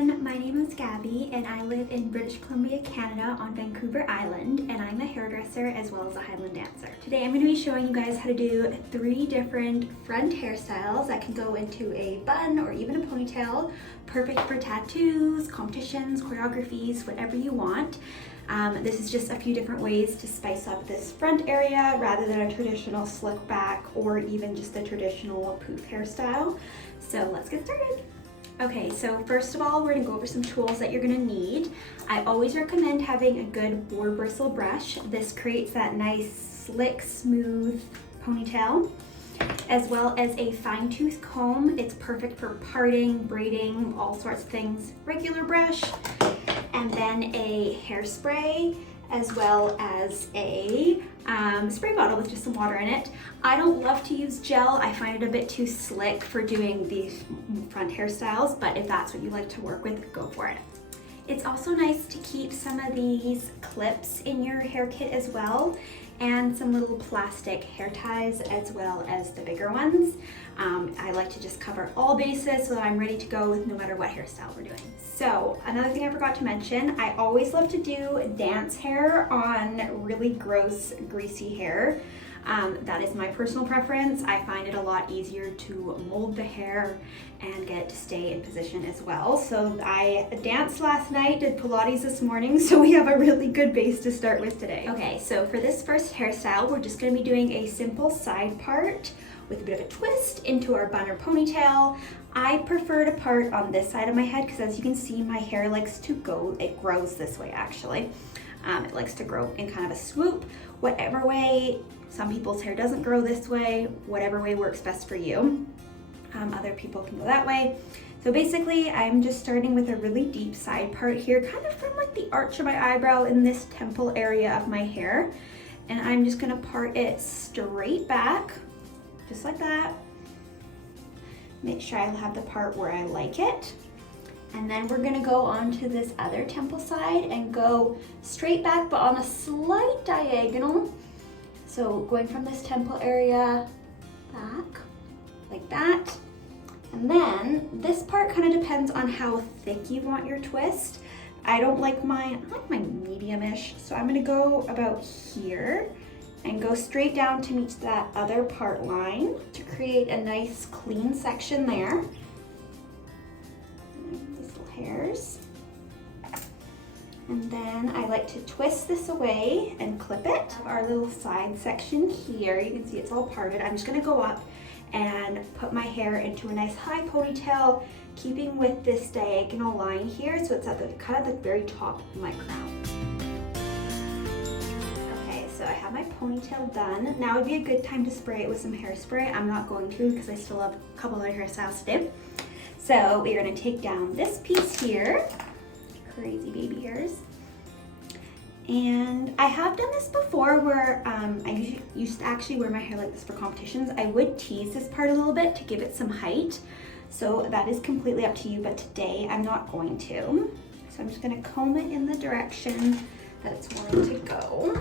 everyone, my name is Gabby and I live in British Columbia, Canada on Vancouver Island, and I'm a hairdresser as well as a Highland dancer. Today I'm going to be showing you guys how to do 3 different front hairstyles that can go into a bun or even a ponytail, perfect for tattoos, competitions, choreographies, whatever you want. This is just a few different ways to spice up this front area rather than a traditional slick back or even just a traditional poof hairstyle. So let's get started. Okay, so first of all, we're gonna go over some tools that you're gonna need. I always recommend having a good boar bristle brush. This creates that nice, slick, smooth ponytail, as well as a fine tooth comb. It's perfect for parting, braiding, all sorts of things. Regular brush, and then a hairspray, as well as a spray bottle with just some water in it. I don't love to use gel. I find it a bit too slick for doing these front hairstyles, but if that's what you like to work with, go for it. It's also nice to keep some of these clips in your hair kit as well, and some little plastic hair ties as well as the bigger ones. I like to just cover all bases so that I'm ready to go with no matter what hairstyle we're doing. So another thing I forgot to mention, I always love to do dance hair on really gross, greasy hair. That is my personal preference. I find it a lot easier to mold the hair and get it to stay in position as well. So I danced last night, did Pilates this morning, so we have a really good base to start with today. Okay, so for this first hairstyle, we're just gonna be doing a simple side part with a bit of a twist into our bun or ponytail. I prefer to part on this side of my head because as you can see, my hair likes to go, it grows this way actually. It likes to grow in kind of a swoop. Whatever way, some people's hair doesn't grow this way, whatever way works best for you. Other people can go that way. So basically, I'm just starting with a really deep side part here, kind of from like the arch of my eyebrow in this temple area of my hair. And I'm just gonna part it straight back, just like that. Make sure I have the part where I like it. And then we're gonna go on to this other temple side and go straight back, but on a slight diagonal. So going from this temple area back, like that. And then this part kind of depends on how thick you want your twist. I like mine medium-ish. So I'm gonna go about here and go straight down to meet that other part line to create a nice clean section there. These little hairs. And then I like to twist this away and clip it. Our little side section here, you can see it's all parted. I'm just gonna go up and put my hair into a nice high ponytail, keeping with this diagonal line here, so it's at the kind of the very top of my crown. Okay, so I have my ponytail done. Now would be a good time to spray it with some hairspray. I'm not going to because I still have a couple other hairstyles to do. So we're gonna take down this piece here. Crazy baby hairs. And I have done this before where I used to actually wear my hair like this for competitions. I would tease this part a little bit to give it some height. So that is completely up to you, but today I'm not going to. So I'm just gonna comb it in the direction that it's wanting to go.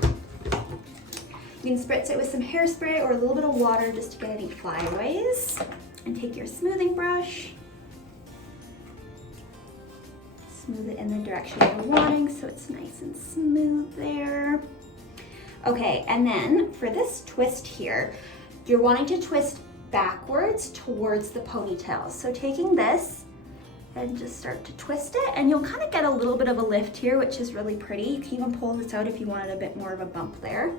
You can spritz it with some hairspray or a little bit of water just to get any flyaways. And take your smoothing brush. Smooth it in the direction you're wanting so it's nice and smooth there. Okay, and then for this twist here, you're wanting to twist backwards towards the ponytail. So taking this and just start to twist it, and you'll kind of get a little bit of a lift here, which is really pretty. You can even pull this out if you wanted a bit more of a bump there.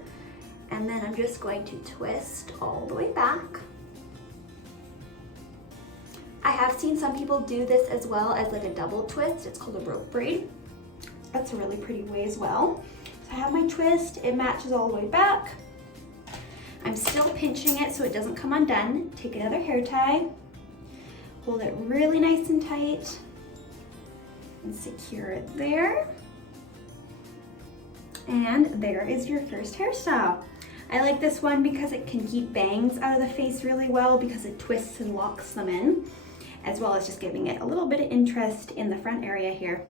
And then I'm just going to twist all the way back. I have seen some people do this as well as like a double twist. It's called a rope braid. That's a really pretty way as well. So I have my twist, it matches all the way back. I'm still pinching it so it doesn't come undone. Take another hair tie, hold it really nice and tight, and secure it there. And there is your first hairstyle. I like this one because it can keep bangs out of the face really well because it twists and locks them in, as well as just giving it a little bit of interest in the front area here.